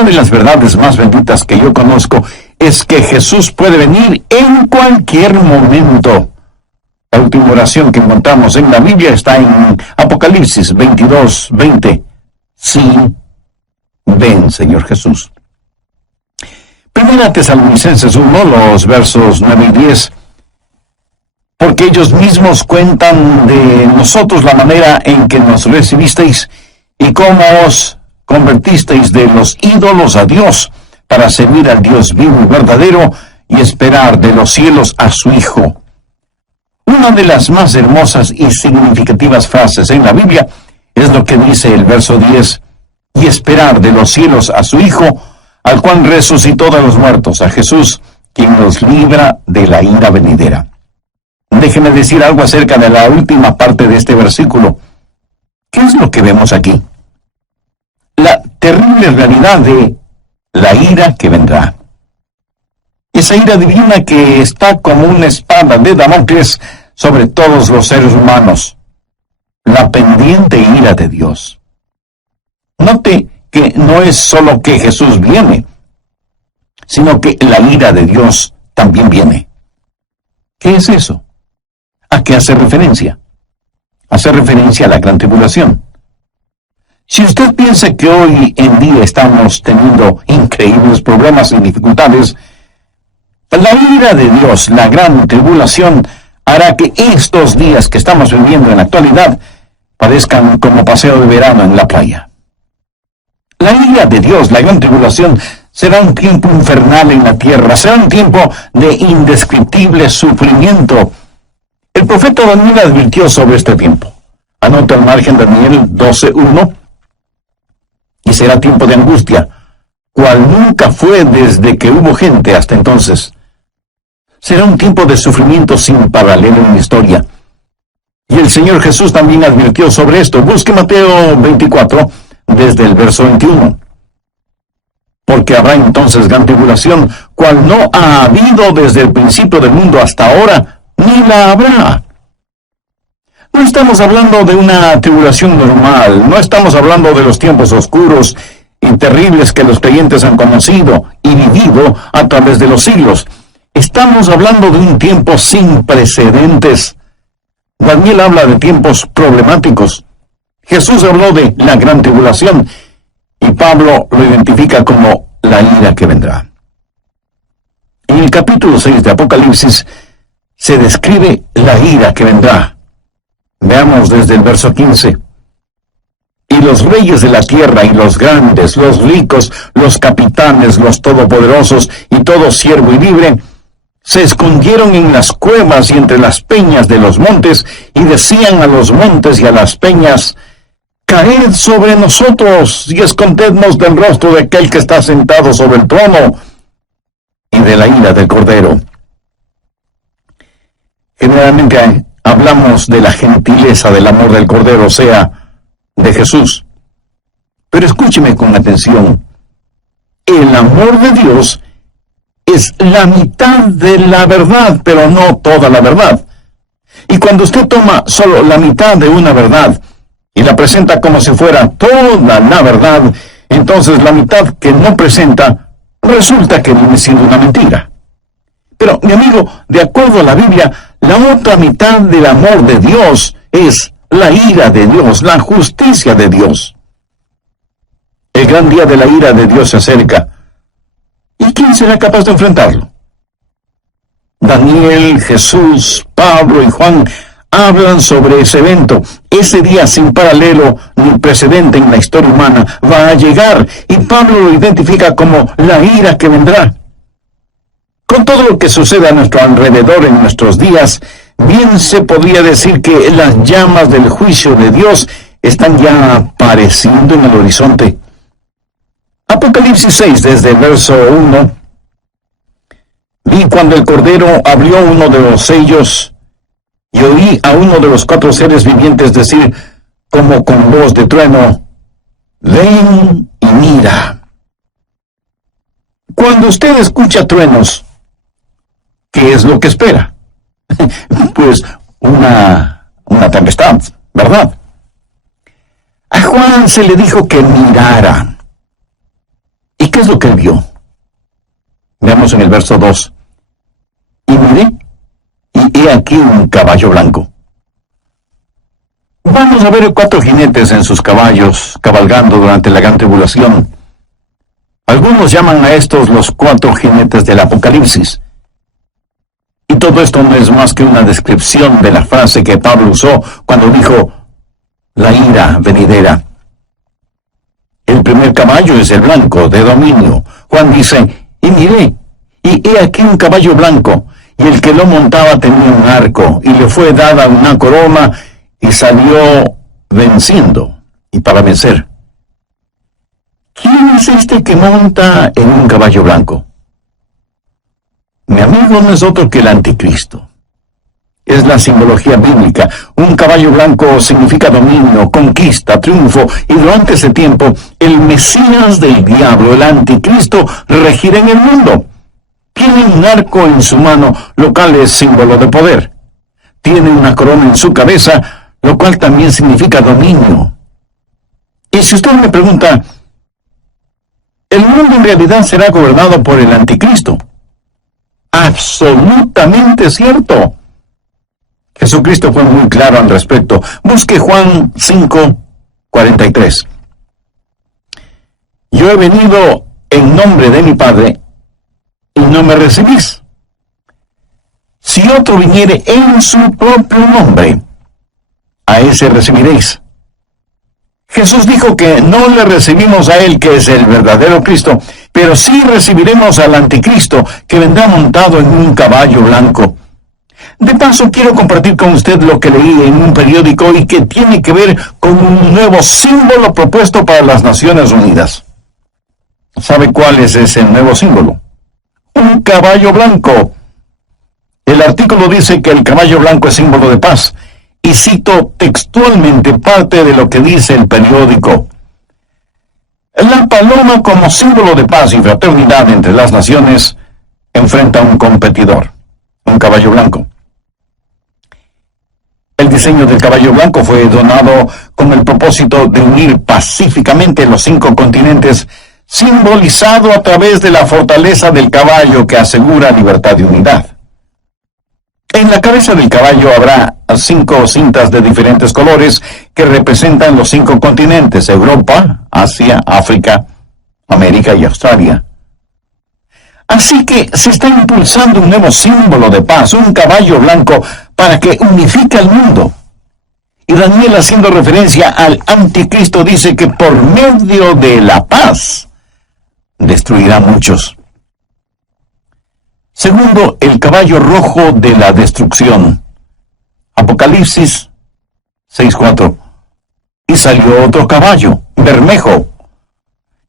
Una de las verdades más benditas que yo conozco es que Jesús puede venir en cualquier momento. La última oración que encontramos en la Biblia está en Apocalipsis 22:20. Sí, ven, Señor Jesús. Primera Tesalonicenses 1, los versos 9 y 10. Porque ellos mismos cuentan de nosotros la manera en que nos recibisteis y cómo os convertisteis de los ídolos a Dios para servir al Dios vivo y verdadero y esperar de los cielos a su Hijo. Una de las más hermosas y significativas frases en la Biblia es lo que dice el verso 10, y esperar de los cielos a su Hijo, al cual resucitó de los muertos, a Jesús, quien nos libra de la ira venidera. Déjeme decir algo acerca de la última parte de este versículo. ¿Qué es lo que vemos aquí? La terrible realidad de la ira que vendrá. Esa ira divina que está como una espada de Damocles sobre todos los seres humanos. La pendiente ira de Dios. Note que no es solo que Jesús viene, sino que la ira de Dios también viene. ¿Qué es eso? ¿A qué hace referencia? Hace referencia a la gran tribulación. Si usted piensa que hoy en día estamos teniendo increíbles problemas y dificultades, la ira de Dios, la gran tribulación, hará que estos días que estamos viviendo en la actualidad parezcan como paseo de verano en la playa. La ira de Dios, la gran tribulación, será un tiempo infernal en la tierra, será un tiempo de indescriptible sufrimiento. El profeta Daniel advirtió sobre este tiempo. Anota al margen Daniel 12:1. Y será tiempo de angustia, cual nunca fue desde que hubo gente hasta entonces. Será un tiempo de sufrimiento sin paralelo en la historia. Y el Señor Jesús también advirtió sobre esto. Busque Mateo 24, desde el verso 21. Porque habrá entonces gran tribulación, cual no ha habido desde el principio del mundo hasta ahora, ni la habrá. No estamos hablando de una tribulación normal, no estamos hablando de los tiempos oscuros y terribles que los creyentes han conocido y vivido a través de los siglos. Estamos hablando de un tiempo sin precedentes. Daniel habla de tiempos problemáticos. Jesús habló de la gran tribulación y Pablo lo identifica como la ira que vendrá. En el capítulo 6 de Apocalipsis se describe la ira que vendrá. Veamos desde el verso 15. Y los reyes de la tierra y los grandes, los ricos, los capitanes, los todopoderosos y todo siervo y libre, se escondieron en las cuevas y entre las peñas de los montes, y decían a los montes y a las peñas, caed sobre nosotros y escondednos del rostro de aquel que está sentado sobre el trono y de la ira del Cordero. Generalmente hablamos de la gentileza del amor del Cordero, o sea, de Jesús. Pero escúcheme con atención. El amor de Dios es la mitad de la verdad, pero no toda la verdad. Y cuando usted toma solo la mitad de una verdad y la presenta como si fuera toda la verdad, entonces la mitad que no presenta resulta que viene siendo una mentira. Pero, mi amigo, de acuerdo a la Biblia, la otra mitad del amor de Dios es la ira de Dios, la justicia de Dios. El gran día de la ira de Dios se acerca. ¿Y quién será capaz de enfrentarlo? Daniel, Jesús, Pablo y Juan hablan sobre ese evento. Ese día sin paralelo ni precedente en la historia humana va a llegar, y Pablo lo identifica como la ira que vendrá. Con todo lo que sucede a nuestro alrededor en nuestros días, bien se podría decir que las llamas del juicio de Dios están ya apareciendo en el horizonte. Apocalipsis 6, desde el verso 1. Vi cuando el Cordero abrió uno de los sellos, y oí a uno de los 4 seres vivientes decir, como con voz de trueno, ven y mira. Cuando usted escucha truenos, ¿qué es lo que espera? Pues una tempestad, ¿verdad? A Juan se le dijo que mirara. ¿Y qué qué es lo que él vio? Veamos en el verso 2. Y miré, y he aquí un caballo blanco. Vamos a ver 4 jinetes en sus caballos, cabalgando durante la gran tribulación. Algunos llaman a estos los 4 jinetes del Apocalipsis. Y todo esto no es más que una descripción de la frase que Pablo usó cuando dijo, la ira venidera. El primer caballo es el blanco, de dominio. Juan dice, y miré, y he aquí un caballo blanco, y el que lo montaba tenía un arco, y le fue dada una corona, y salió venciendo, y para vencer. ¿Quién es este que monta en un caballo blanco? Mi amigo no es otro que el anticristo. Es la simbología bíblica. Un caballo blanco significa dominio, conquista, triunfo, y durante ese tiempo, el Mesías del diablo, el anticristo, regirá en el mundo. Tiene un arco en su mano, lo cual es símbolo de poder. Tiene una corona en su cabeza, lo cual también significa dominio. Y si usted me pregunta, ¿el mundo en realidad será gobernado por el anticristo? Absolutamente cierto. Jesucristo fue muy claro al respecto. Busque Juan 5:43. Yo he venido en nombre de mi Padre, y no me recibís. Si otro viniere en su propio nombre, a ese recibiréis. Jesús dijo que no le recibimos a él, que es el verdadero Cristo, pero sí recibiremos al anticristo, que vendrá montado en un caballo blanco. De paso, quiero compartir con usted lo que leí en un periódico y que tiene que ver con un nuevo símbolo propuesto para las Naciones Unidas. ¿Sabe cuál es ese nuevo símbolo? Un caballo blanco. El artículo dice que el caballo blanco es símbolo de paz, y cito textualmente parte de lo que dice el periódico. La paloma, como símbolo de paz y fraternidad entre las naciones, enfrenta a un competidor, un caballo blanco. El diseño del caballo blanco fue donado con el propósito de unir pacíficamente los 5 continentes, simbolizado a través de la fortaleza del caballo que asegura libertad y unidad. En la cabeza del caballo habrá 5 cintas de diferentes colores que representan los 5 continentes: Europa, Asia, África, América y Australia. Así que se está impulsando un nuevo símbolo de paz, un caballo blanco, para que unifique al mundo. Y Daniel, haciendo referencia al anticristo, dice que por medio de la paz destruirá a muchos. Segundo, el caballo rojo de la destrucción. Apocalipsis 6:4. Y salió otro caballo, bermejo,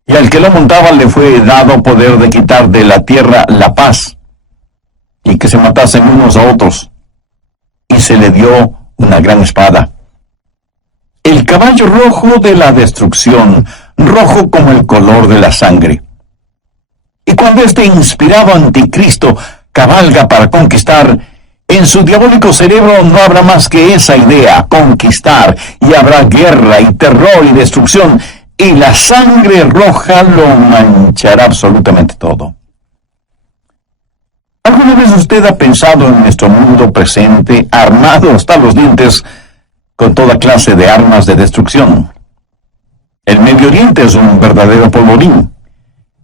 y al que lo montaba le fue dado poder de quitar de la tierra la paz, y que se matasen unos a otros, y se le dio una gran espada. El caballo rojo de la destrucción, rojo como el color de la sangre. Y cuando este inspirado anticristo cabalga para conquistar, en su diabólico cerebro no habrá más que esa idea, conquistar, y habrá guerra y terror y destrucción, y la sangre roja lo manchará absolutamente todo. ¿Alguna vez usted ha pensado en nuestro mundo presente, armado hasta los dientes, con toda clase de armas de destrucción? El Medio Oriente es un verdadero polvorín,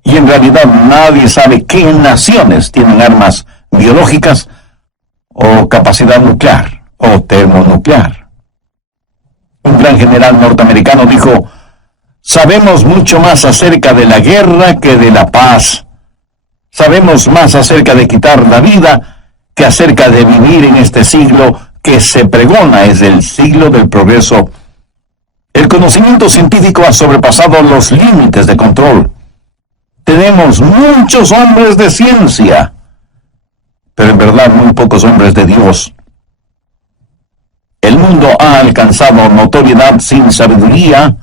y en realidad nadie sabe qué naciones tienen armas biológicas o capacidad nuclear o termonuclear. Un gran general norteamericano dijo: sabemos mucho más acerca de la guerra que de la paz. Sabemos más acerca de quitar la vida que acerca de vivir en este siglo que se pregona es el siglo del progreso. El conocimiento científico ha sobrepasado los límites de control. Tenemos muchos hombres de ciencia, pero en verdad muy pocos hombres de Dios. El mundo ha alcanzado notoriedad sin sabiduría,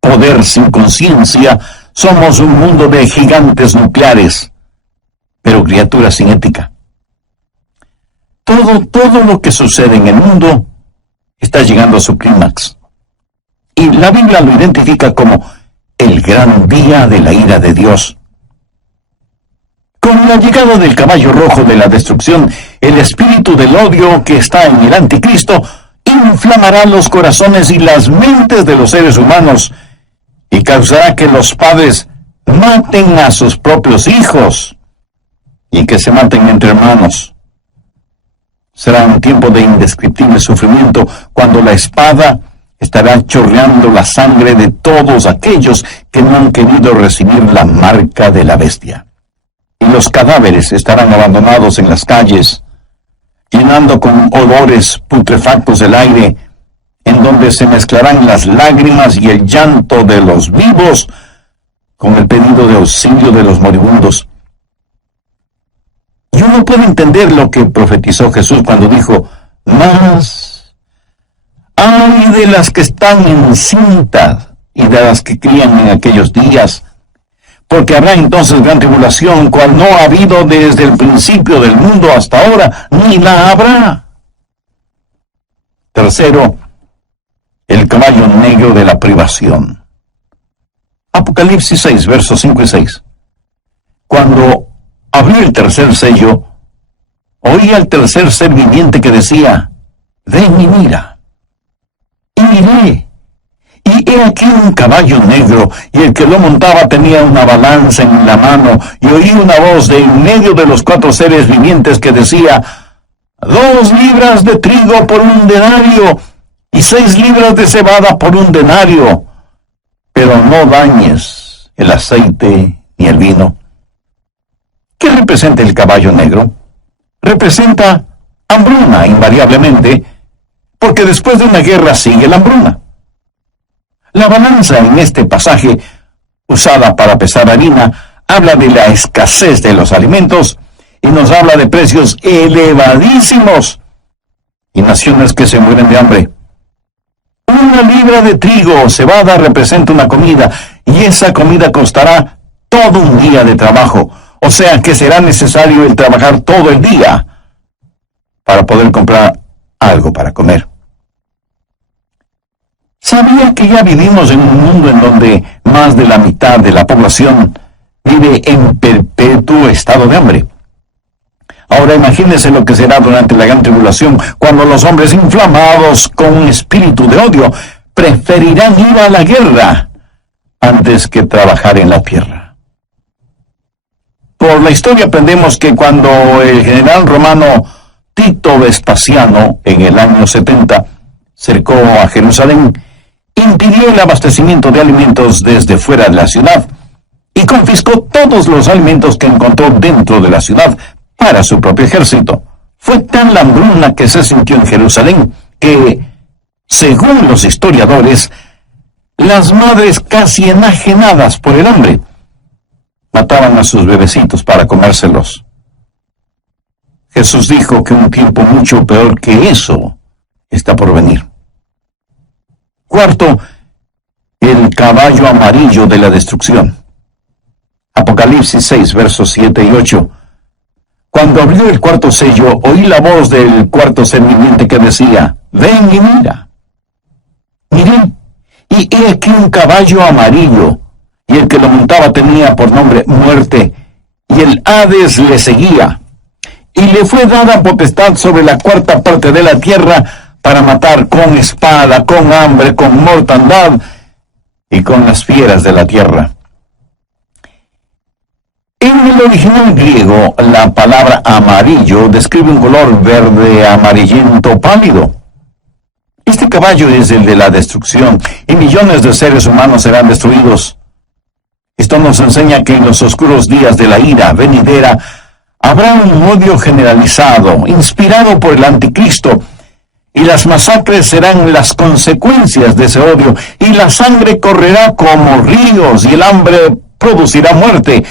poder sin conciencia. Somos un mundo de gigantes nucleares, pero criaturas sin ética. Todo lo que sucede en el mundo está llegando a su clímax. Y la Biblia lo identifica como el gran día de la ira de Dios. Con la llegada del caballo rojo de la destrucción, el espíritu del odio que está en el anticristo inflamará los corazones y las mentes de los seres humanos y causará que los padres maten a sus propios hijos y que se maten entre hermanos. Será un tiempo de indescriptible sufrimiento cuando la espada estará chorreando la sangre de todos aquellos que no han querido recibir la marca de la bestia. Y los cadáveres estarán abandonados en las calles, llenando con olores putrefactos el aire, en donde se mezclarán las lágrimas y el llanto de los vivos con el pedido de auxilio de los moribundos. Y uno puede entender lo que profetizó Jesús cuando dijo: «Mas ay de las que están encintas y de las que crían en aquellos días, porque habrá entonces gran tribulación, cual no ha habido desde el principio del mundo hasta ahora, ni la habrá». Tercero, el caballo negro de la privación. Apocalipsis 6, versos 5 y 6. Cuando abrió el tercer sello, oí al tercer ser viviente que decía: «Ven y mira». Y miré, y he aquí un caballo negro, y el que lo montaba tenía una balanza en la mano, y oí una voz de en medio de los cuatro seres vivientes que decía: «2 libras de trigo por 1 denario, y 6 libras de cebada por 1 denario, pero no dañes el aceite ni el vino». ¿Qué representa el caballo negro? Representa hambruna, invariablemente, porque después de una guerra sigue la hambruna. La balanza en este pasaje, usada para pesar harina, habla de la escasez de los alimentos y nos habla de precios elevadísimos y naciones que se mueren de hambre. 1 libra de trigo o cebada representa una comida, y esa comida costará todo un día de trabajo, o sea que será necesario el trabajar todo el día para poder comprar algo para comer. ¿Sabía que ya vivimos en un mundo en donde más de la mitad de la población vive en perpetuo estado de hambre? Ahora imagínense lo que será durante la gran tribulación, cuando los hombres inflamados con un espíritu de odio preferirán ir a la guerra antes que trabajar en la tierra. Por la historia aprendemos que cuando el general romano Tito Vespasiano, en el año 70, cercó a Jerusalén, impidió el abastecimiento de alimentos desde fuera de la ciudad y confiscó todos los alimentos que encontró dentro de la ciudad para su propio ejército. Fue tan la hambruna que se sintió en Jerusalén que, según los historiadores, las madres casi enajenadas por el hambre mataban a sus bebecitos para comérselos. Jesús dijo que un tiempo mucho peor que eso está por venir. Cuarto, el caballo amarillo de la destrucción. Apocalipsis 6, versos 7 y 8. Cuando abrió el cuarto sello, oí la voz del cuarto ser viviente que decía: «Ven y mira». Miré, y he aquí un caballo amarillo, y el que lo montaba tenía por nombre Muerte, y el Hades le seguía. Y le fue dada potestad sobre la cuarta parte de la tierra para matar con espada, con hambre, con mortandad y con las fieras de la tierra. En el original griego, la palabra amarillo describe un color verde amarillento pálido. Este caballo es el de la destrucción, y millones de seres humanos serán destruidos. Esto nos enseña que en los oscuros días de la ira venidera habrá un odio generalizado, inspirado por el anticristo, y las masacres serán las consecuencias de ese odio, y la sangre correrá como ríos, y el hambre producirá muerte,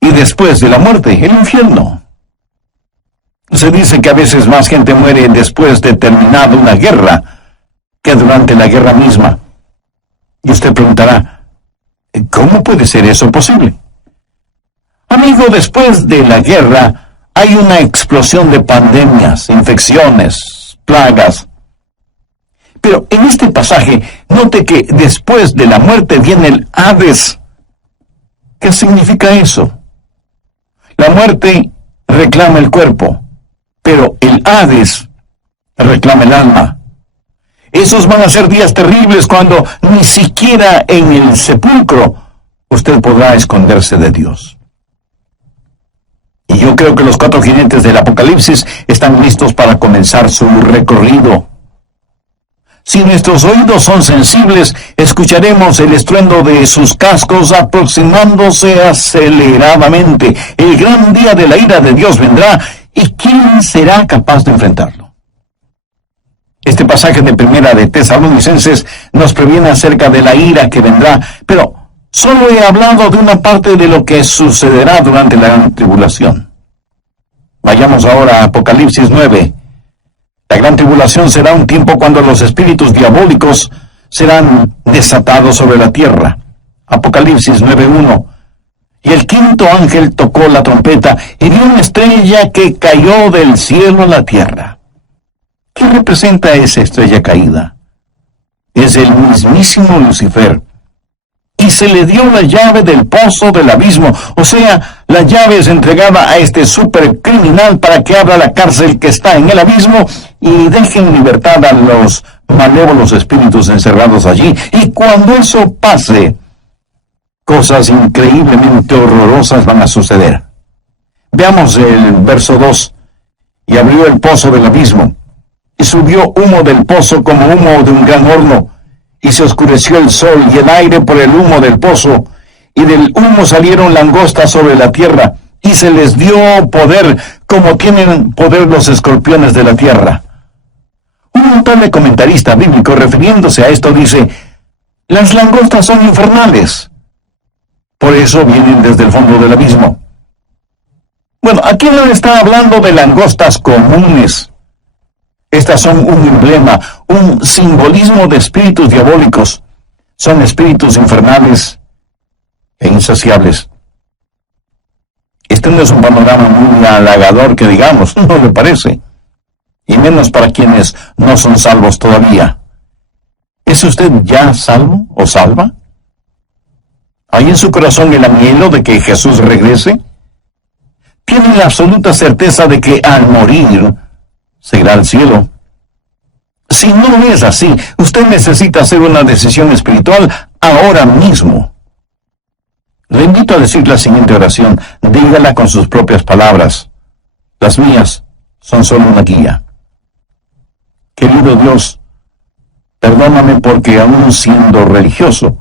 y después de la muerte, el infierno. Se dice que a veces más gente muere después de terminada una guerra que durante la guerra misma. Y usted preguntará: ¿cómo puede ser eso posible? Amigo, después de la guerra hay una explosión de pandemias, infecciones, plagas. Pero en este pasaje, note que después de la muerte viene el Hades. ¿Qué significa eso? La muerte reclama el cuerpo, pero el Hades reclama el alma. Esos van a ser días terribles cuando ni siquiera en el sepulcro usted podrá esconderse de Dios. Y yo creo que los 4 jinetes del Apocalipsis están listos para comenzar su recorrido. Si nuestros oídos son sensibles, escucharemos el estruendo de sus cascos aproximándose aceleradamente. El gran día de la ira de Dios vendrá, ¿y quién será capaz de enfrentarlo? Este pasaje de Primera de Tesalonicenses nos previene acerca de la ira que vendrá, pero solo he hablado de una parte de lo que sucederá durante la gran tribulación. Vayamos ahora a Apocalipsis 9. La gran tribulación será un tiempo cuando los espíritus diabólicos serán desatados sobre la tierra. Apocalipsis 9:1. Y el quinto ángel tocó la trompeta y vio una estrella que cayó del cielo a la tierra. ¿Qué representa esa estrella caída? Es el mismísimo Lucifer. Y se le dio la llave del pozo del abismo, o sea, la llave es entregada a este supercriminal para que abra la cárcel que está en el abismo y deje en libertad a los malévolos espíritus encerrados allí. Y cuando eso pase, cosas increíblemente horrorosas van a suceder. Veamos el verso 2. Y abrió el pozo del abismo, y subió humo del pozo como humo de un gran horno, y se oscureció el sol y el aire por el humo del pozo, y del humo salieron langostas sobre la tierra, y se les dio poder como tienen poder los escorpiones de la tierra. Un notable comentarista bíblico refiriéndose a esto dice, las langostas son infernales, por eso vienen desde el fondo del abismo. Bueno, aquí no está hablando de langostas comunes. Estas son un emblema, un simbolismo de espíritus diabólicos. Son espíritus infernales e insaciables. Este no es un panorama muy halagador que digamos, ¿no le parece? Y menos para quienes no son salvos todavía. ¿Es usted ya salvo o salva? ¿Hay en su corazón el anhelo de que Jesús regrese? ¿Tiene la absoluta certeza de que al morir se irá al cielo? Si no es así, usted necesita hacer una decisión espiritual ahora mismo. Le invito a decir la siguiente oración. Dígala con sus propias palabras. Las mías son solo una guía. Querido Dios, perdóname porque aún siendo religioso,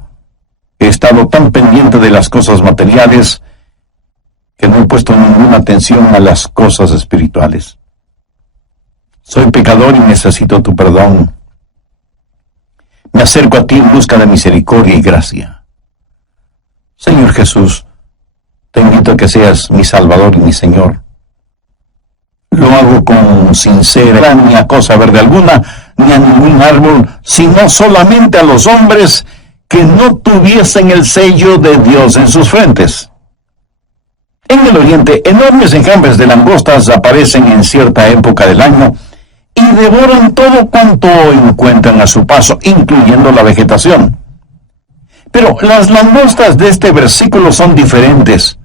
he estado tan pendiente de las cosas materiales que no he puesto ninguna atención a las cosas espirituales. Soy pecador y necesito tu perdón. Me acerco a ti en busca de misericordia y gracia. Señor Jesús, te invito a que seas mi Salvador y mi Señor. Lo hago con sincera, ni a cosa verde alguna, ni a ningún árbol, sino solamente a los hombres que no tuviesen el sello de Dios en sus frentes. En el oriente, enormes enjambres de langostas aparecen en cierta época del año y devoran todo cuanto encuentran a su paso, incluyendo la vegetación. Pero las langostas de este versículo son diferentes.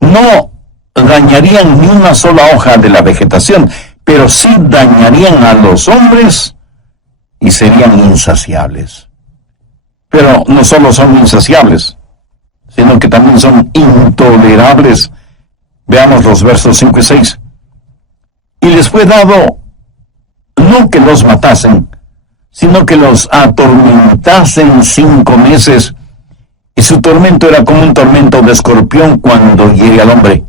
No dañarían ni una sola hoja de la vegetación, pero sí dañarían a los hombres y serían insaciables. Pero no solo son insaciables, sino que también son intolerables. Veamos los versos 5 y 6. Y les fue dado no que los matasen, sino que los atormentasen 5 meses, y su tormento era como un tormento de escorpión cuando hiere al hombre.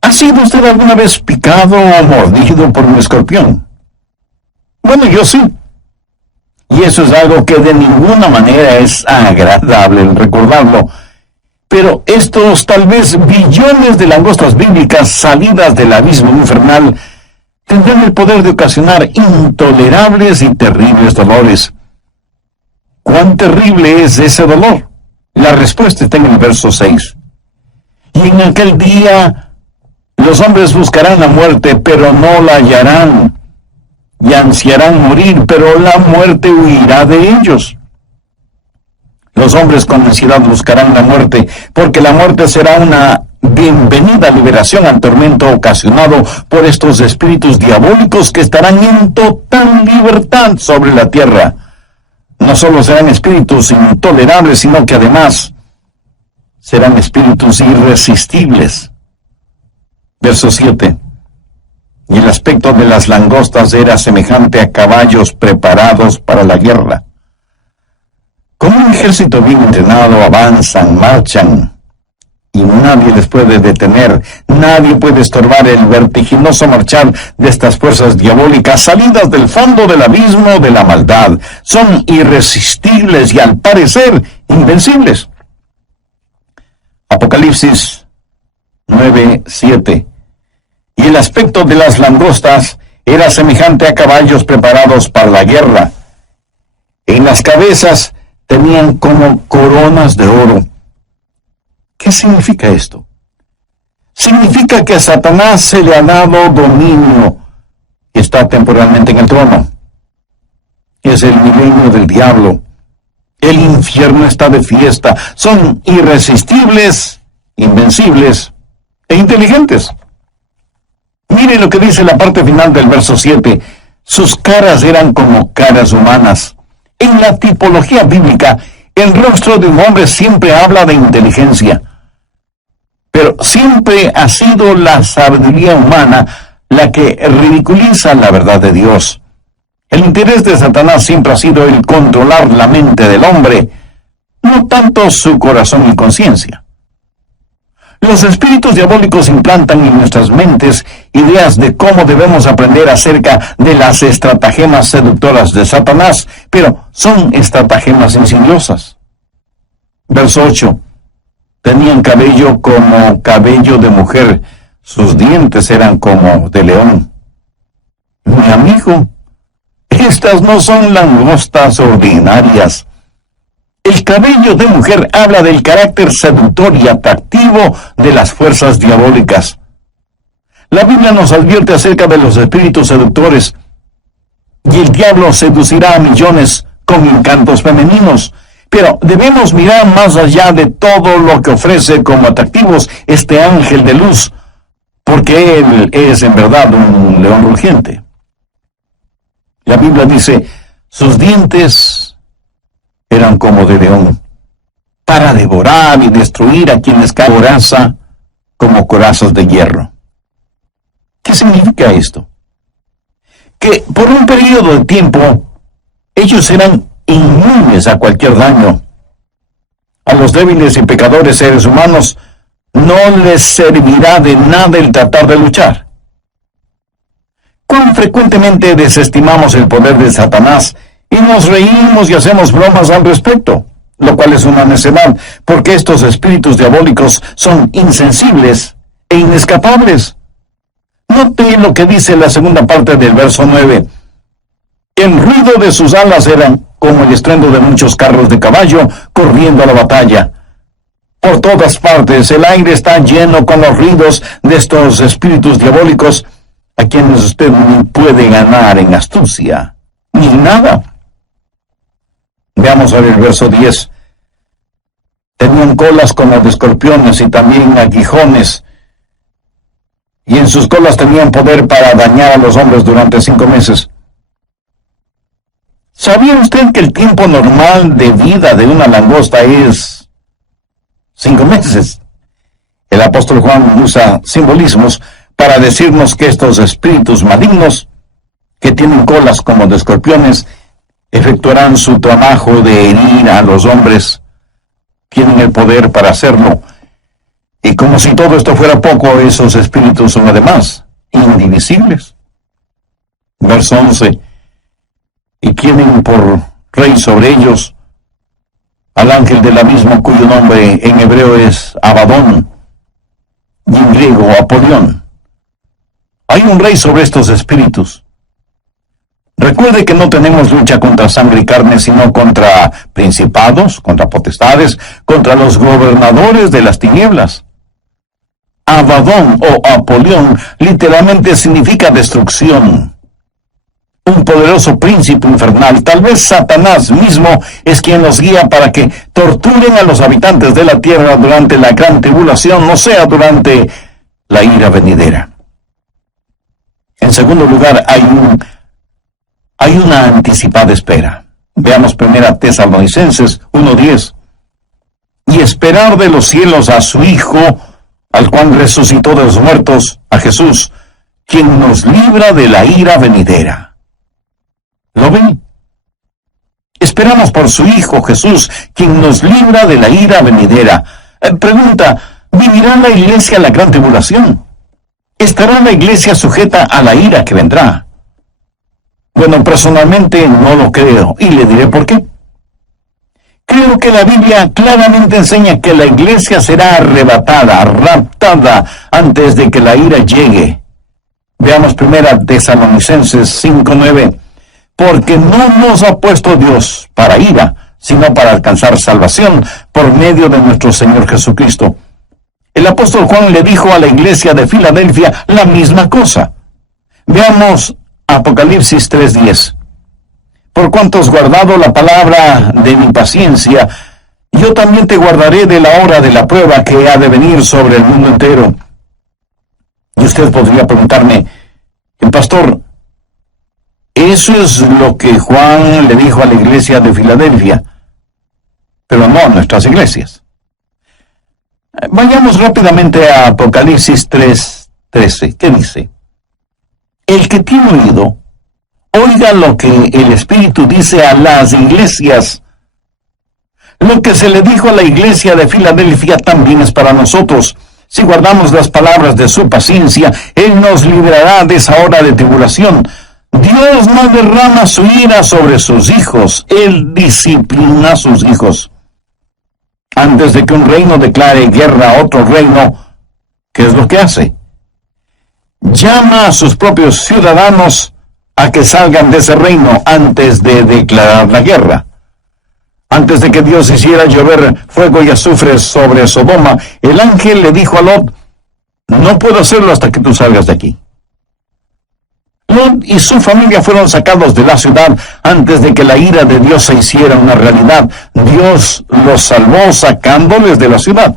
¿Ha sido usted alguna vez picado o mordido por un escorpión? Bueno, yo sí. Y eso es algo que de ninguna manera es agradable el recordarlo. Pero estos tal vez billones de langostas bíblicas salidas del abismo infernal tendrán el poder de ocasionar intolerables y terribles dolores. ¿Cuán terrible es ese dolor? La respuesta está en el verso 6. Y en aquel día los hombres buscarán la muerte, pero no la hallarán, y ansiarán morir, pero la muerte huirá de ellos. Los hombres con ansiedad buscarán la muerte, porque la muerte será una bienvenida liberación al tormento ocasionado por estos espíritus diabólicos que estarán en total libertad sobre la tierra. No solo serán espíritus intolerables, sino que además serán espíritus irresistibles. Verso 7. Y el aspecto de las langostas era semejante a caballos preparados para la guerra. Como un ejército bien entrenado, avanzan, marchan, y nadie les puede detener, nadie puede estorbar el vertiginoso marchar de estas fuerzas diabólicas salidas del fondo del abismo de la maldad. Son irresistibles y al parecer invencibles. Apocalipsis 9:7. Y el aspecto de las langostas era semejante a caballos preparados para la guerra. En las cabezas tenían como coronas de oro. ¿Qué significa esto? Significa que a Satanás se le ha dado dominio y está temporalmente en el trono. Es el milenio del diablo. El infierno está de fiesta. Son irresistibles, invencibles e inteligentes. Mire lo que dice la parte final del verso 7. Sus caras eran como caras humanas. En la tipología bíblica, el rostro de un hombre siempre habla de inteligencia. Pero siempre ha sido la sabiduría humana la que ridiculiza la verdad de Dios. El interés de Satanás siempre ha sido el controlar la mente del hombre, no tanto su corazón y conciencia. Los espíritus diabólicos implantan en nuestras mentes ideas de cómo debemos aprender acerca de las estratagemas seductoras de Satanás, pero son estratagemas insidiosas. Verso 8. Tenían cabello como cabello de mujer, sus dientes eran como de león. Mi amigo, estas no son langostas ordinarias. El cabello de mujer habla del carácter seductor y atractivo de las fuerzas diabólicas. La Biblia nos advierte acerca de los espíritus seductores, y el diablo seducirá a millones con encantos femeninos, pero debemos mirar más allá de todo lo que ofrece como atractivos este ángel de luz, porque él es en verdad un león rugiente. La Biblia dice, sus dientes eran como de león, para devorar y destruir a quienes caen coraza como corazas de hierro. ¿Qué significa esto? Que por un periodo de tiempo ellos eran inmunes a cualquier daño. A los débiles y pecadores seres humanos no les servirá de nada el tratar de luchar. ¿Cuán frecuentemente desestimamos el poder de Satanás y nos reímos y hacemos bromas al respecto? Lo cual es una necedad, porque estos espíritus diabólicos son insensibles e inescapables. Note lo que dice la segunda parte del verso 9. El ruido de sus alas era como el estruendo de muchos carros de caballo corriendo a la batalla. Por todas partes el aire está lleno con los ruidos de estos espíritus diabólicos, a quienes usted ni puede ganar en astucia, ni nada. Veamos ahora el verso 10. Tenían colas como de escorpiones y también aguijones, y en sus colas tenían poder para dañar a los hombres durante 5 meses. ¿Sabía usted que el tiempo normal de vida de una langosta es 5 meses? El apóstol Juan usa simbolismos para decirnos que estos espíritus malignos, que tienen colas como de escorpiones, efectuarán su trabajo de herir a los hombres. Tienen el poder para hacerlo. Y como si todo esto fuera poco, esos espíritus son además indivisibles. Verso 11. Y tienen por rey sobre ellos al ángel del abismo, cuyo nombre en hebreo es Abadón y en griego Apolión. Hay un rey sobre estos espíritus. Recuerde que no tenemos lucha contra sangre y carne, sino contra principados, contra potestades, contra los gobernadores de las tinieblas. Abadón o Apolión literalmente significa destrucción. Un poderoso príncipe infernal, tal vez Satanás mismo, es quien los guía para que torturen a los habitantes de la tierra durante la gran tribulación, o sea, durante la ira venidera. En segundo lugar, hay una anticipada espera. Veamos 1 Tesalonicenses 1:10. Y esperar de los cielos a su Hijo, al cual resucitó de los muertos, a Jesús, quien nos libra de la ira venidera. ¿Lo ven? Esperamos por su Hijo Jesús, quien nos libra de la ira venidera. Pregunta, ¿vivirá la iglesia la gran tribulación? ¿Estará la iglesia sujeta a la ira que vendrá? Bueno, personalmente no lo creo, y le diré por qué. Creo que la Biblia claramente enseña que la iglesia será arrebatada, raptada, antes de que la ira llegue. Veamos 1 Tesalonicenses 5:9. Porque no nos ha puesto Dios para ira, sino para alcanzar salvación por medio de nuestro Señor Jesucristo. El apóstol Juan le dijo a la iglesia de Filadelfia la misma cosa. Veamos Apocalipsis 3:10. Por cuanto has guardado la palabra de mi paciencia, yo también te guardaré de la hora de la prueba que ha de venir sobre el mundo entero. Y usted podría preguntarme, pastor, eso es lo que Juan le dijo a la iglesia de Filadelfia, pero no a nuestras iglesias. Vayamos rápidamente a Apocalipsis 3:13. ¿Qué dice? El que tiene oído, oiga lo que el Espíritu dice a las iglesias. Lo que se le dijo a la iglesia de Filadelfia también es para nosotros. Si guardamos las palabras de su paciencia, Él nos librará de esa hora de tribulación. Dios no derrama su ira sobre sus hijos, Él disciplina a sus hijos. Antes de que un reino declare guerra a otro reino, ¿qué es lo que hace? Llama a sus propios ciudadanos a que salgan de ese reino antes de declarar la guerra. Antes de que Dios hiciera llover fuego y azufre sobre Sodoma, el ángel le dijo a Lot, no puedo hacerlo hasta que tú salgas de aquí. Lot y su familia fueron sacados de la ciudad antes de que la ira de Dios se hiciera una realidad. Dios los salvó sacándoles de la ciudad.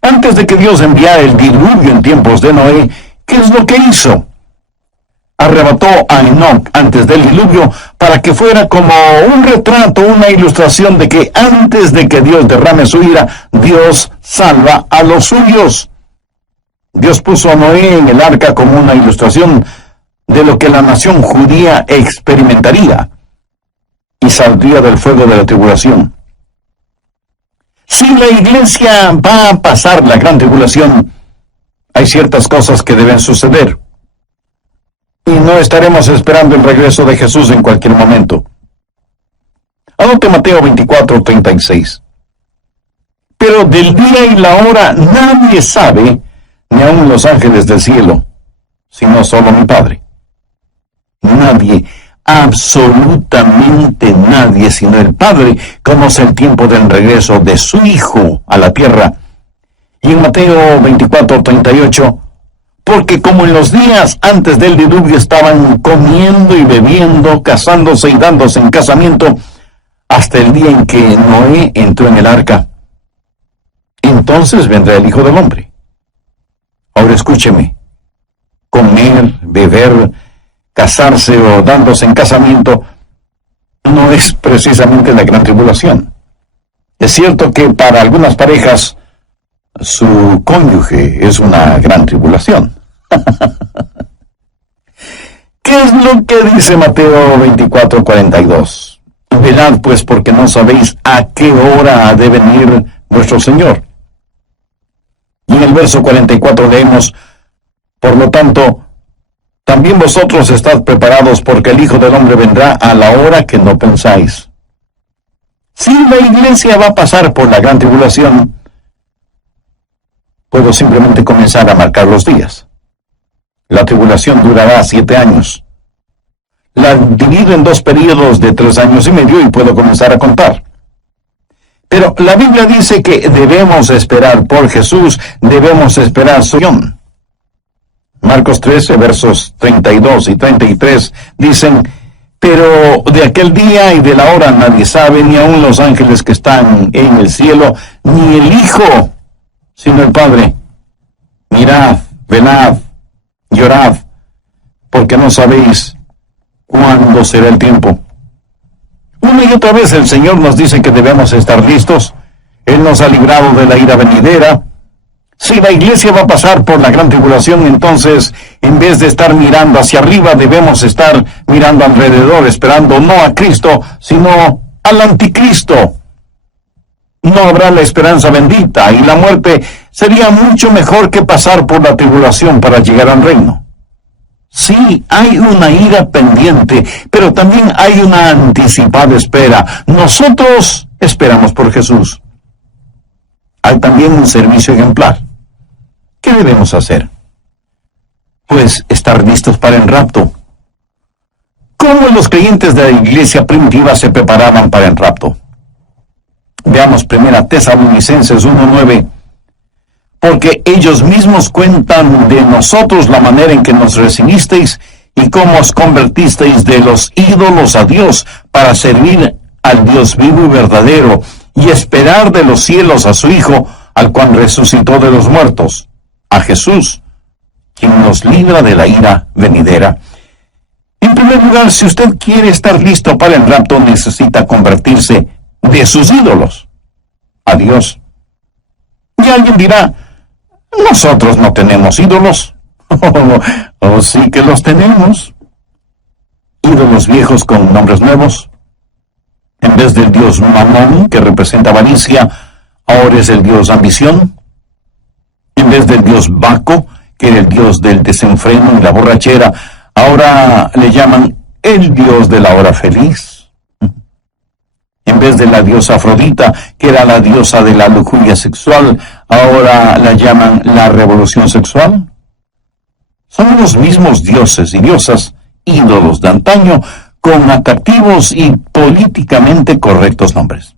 Antes de que Dios enviara el diluvio en tiempos de Noé, ¿qué es lo que hizo? Arrebató a Enoc antes del diluvio para que fuera como un retrato, una ilustración de que antes de que Dios derrame su ira, Dios salva a los suyos. Dios puso a Noé en el arca como una ilustración de lo que la nación judía experimentaría y saldría del fuego de la tribulación. Si la iglesia va a pasar la gran tribulación, hay ciertas cosas que deben suceder. Y no estaremos esperando el regreso de Jesús en cualquier momento. Anote Mateo 24:36. Pero del día y la hora nadie sabe, ni aun los ángeles del cielo, sino solo mi Padre. Nadie, absolutamente nadie, sino el Padre, conoce el tiempo del regreso de su Hijo a la tierra. Y en Mateo 24:38, porque como en los días antes del diluvio estaban comiendo y bebiendo, casándose y dándose en casamiento, hasta el día en que Noé entró en el arca, entonces vendrá el Hijo del Hombre. Ahora escúcheme, comer, beber, casarse o dándose en casamiento no es precisamente la gran tribulación. Es cierto que para algunas parejas su cónyuge es una gran tribulación. ¿Qué es lo que dice Mateo 24:42? Velad pues, porque no sabéis a qué hora ha de venir vuestro Señor. Y en el verso 44 leemos, por lo tanto, también vosotros estad preparados, porque el Hijo del Hombre vendrá a la hora que no pensáis. Si la iglesia va a pasar por la gran tribulación, puedo simplemente comenzar a marcar los días. La tribulación durará 7 años. La divido en 2 periodos de 3 años y medio y puedo comenzar a contar. Pero la Biblia dice que debemos esperar por Jesús, debemos esperar su Sion. Marcos 13, versos 32 y 33 dicen: pero de aquel día y de la hora nadie sabe, ni aun los ángeles que están en el cielo, ni el Hijo, sino el Padre. Mirad, velad, llorad, porque no sabéis cuándo será el tiempo. Una y otra vez el Señor nos dice que debemos estar listos. Él nos ha librado de la ira venidera. Si la iglesia va a pasar por la gran tribulación, entonces, en vez de estar mirando hacia arriba, debemos estar mirando alrededor, esperando no a Cristo, sino al anticristo. No habrá la esperanza bendita, y la muerte sería mucho mejor que pasar por la tribulación para llegar al reino. Sí, hay una ira pendiente, pero también hay una anticipada espera. Nosotros esperamos por Jesús. Hay también un servicio ejemplar. ¿Qué debemos hacer? Pues estar listos para el rapto. ¿Cómo los creyentes de la iglesia primitiva se preparaban para el rapto? Veamos 1 Tesalonicenses 1:9. Porque ellos mismos cuentan de nosotros la manera en que nos recibisteis y cómo os convertisteis de los ídolos a Dios para servir al Dios vivo y verdadero y esperar de los cielos a su Hijo, al cual resucitó de los muertos, a Jesús, quien nos libra de la ira venidera. En primer lugar, si usted quiere estar listo para el rapto, necesita convertirse de sus ídolos a Dios. Y alguien dirá: nosotros no tenemos ídolos. Oh, sí que los tenemos. Ídolos viejos con nombres nuevos. En vez del dios Mamón, que representa avaricia, ahora es el dios ambición. En vez del dios Baco, que era el dios del desenfreno y la borrachera, ahora le llaman el dios de la hora feliz. En vez de la diosa Afrodita, que era la diosa de la lujuria sexual, ahora la llaman la revolución sexual. Son los mismos dioses y diosas, ídolos de antaño, con atractivos y políticamente correctos nombres.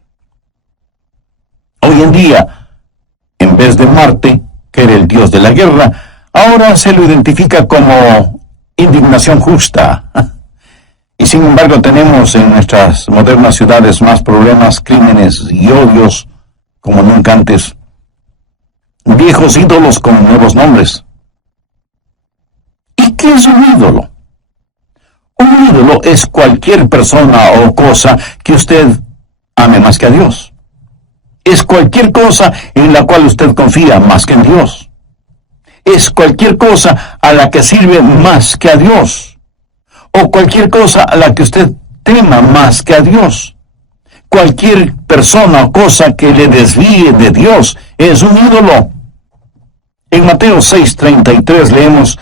Hoy en día, en vez de Marte, que era el dios de la guerra, ahora se lo identifica como indignación justa. Y sin embargo tenemos en nuestras modernas ciudades más problemas, crímenes y odios como nunca antes. Viejos ídolos con nuevos nombres. ¿Y qué es un ídolo? Un ídolo es cualquier persona o cosa que usted ame más que a Dios. Es cualquier cosa en la cual usted confía más que en Dios. Es cualquier cosa a la que sirve más que a Dios. O cualquier cosa a la que usted tema más que a Dios. Cualquier persona o cosa que le desvíe de Dios es un ídolo. En Mateo 6:33 leemos: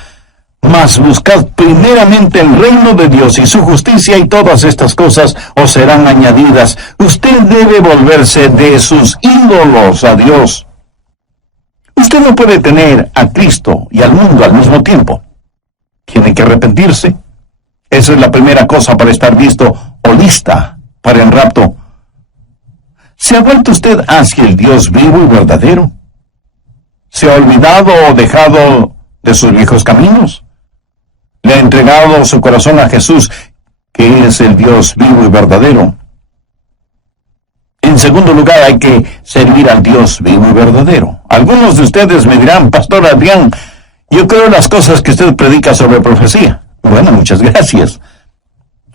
mas buscad primeramente el reino de Dios y su justicia, y todas estas cosas os serán añadidas. Usted debe volverse de sus ídolos a Dios. Usted no puede tener a Cristo y al mundo al mismo tiempo. Tiene que arrepentirse. Esa es la primera cosa para estar listo o lista para el rapto. ¿Se ha vuelto usted hacia el Dios vivo y verdadero? ¿Se ha olvidado o dejado de sus viejos caminos? ¿Le ha entregado su corazón a Jesús, que es el Dios vivo y verdadero? En segundo lugar, hay que servir al Dios vivo y verdadero. Algunos de ustedes me dirán: Pastor Adrián, yo creo las cosas que usted predica sobre profecía. Bueno, muchas gracias.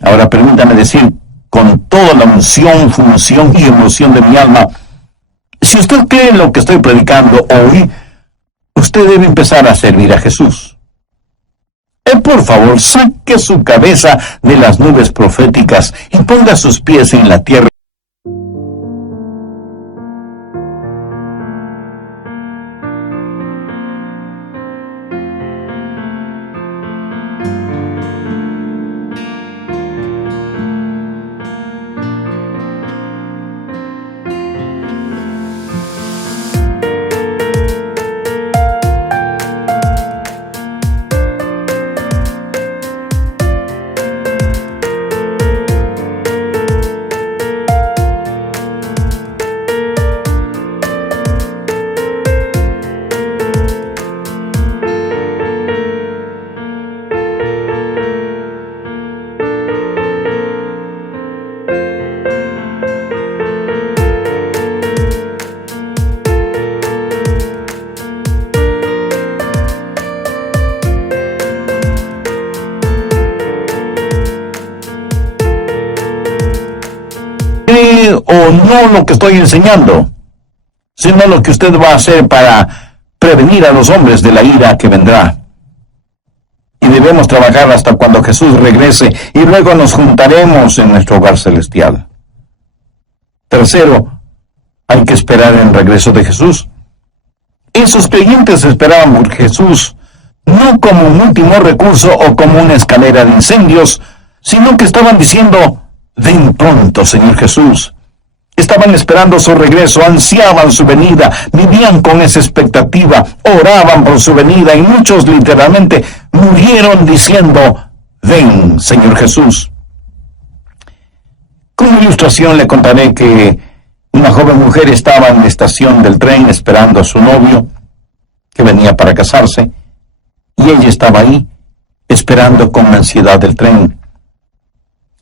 Ahora permítame decir con toda la unción, función y emoción de mi alma: si usted cree en lo que estoy predicando hoy, usted debe empezar a servir a Jesús. Por favor, saque su cabeza de las nubes proféticas y ponga sus pies en la tierra. sí o no lo que estoy enseñando, sino lo que usted va a hacer para prevenir a los hombres de la ira que vendrá. Y debemos trabajar hasta cuando Jesús regrese y luego nos juntaremos en nuestro hogar celestial. Tercero, hay que esperar el regreso de Jesús. Esos creyentes esperaban por Jesús no como un último recurso o como una escalera de incendios, sino que estaban diciendo: ven pronto, Señor Jesús. Estaban esperando su regreso, ansiaban su venida, vivían con esa expectativa, oraban por su venida y muchos literalmente murieron diciendo: ven, Señor Jesús. Como ilustración le contaré que una joven mujer estaba en la estación del tren esperando a su novio, que venía para casarse, y ella estaba ahí, esperando con ansiedad el tren.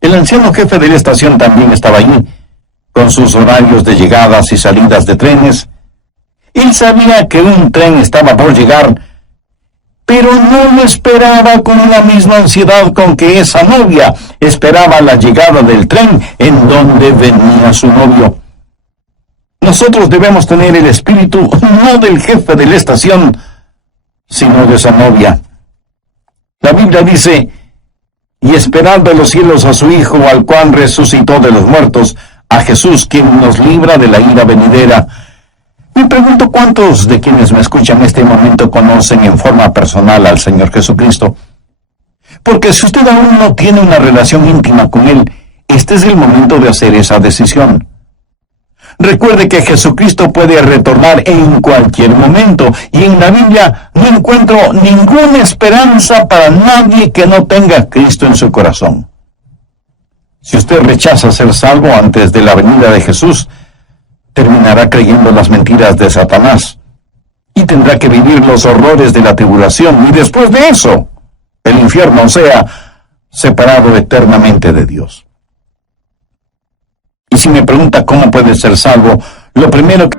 El anciano jefe de la estación también estaba allí, con sus horarios de llegadas y salidas de trenes. Él sabía que un tren estaba por llegar, pero no lo esperaba con la misma ansiedad con que esa novia esperaba la llegada del tren en donde venía su novio. Nosotros debemos tener el espíritu no del jefe de la estación, sino de esa novia. La Biblia dice: y esperad de los cielos a su Hijo, al cual resucitó de los muertos, a Jesús, quien nos libra de la ira venidera. Me pregunto cuántos de quienes me escuchan en este momento conocen en forma personal al Señor Jesucristo. Porque si usted aún no tiene una relación íntima con Él, este es el momento de hacer esa decisión. Recuerde que Jesucristo puede retornar en cualquier momento, y en la Biblia no encuentro ninguna esperanza para nadie que no tenga a Cristo en su corazón. Si usted rechaza ser salvo antes de la venida de Jesús, terminará creyendo las mentiras de Satanás y tendrá que vivir los horrores de la tribulación y después de eso, el infierno, o sea, separado eternamente de Dios. Y si me pregunta cómo puede ser salvo, lo primero que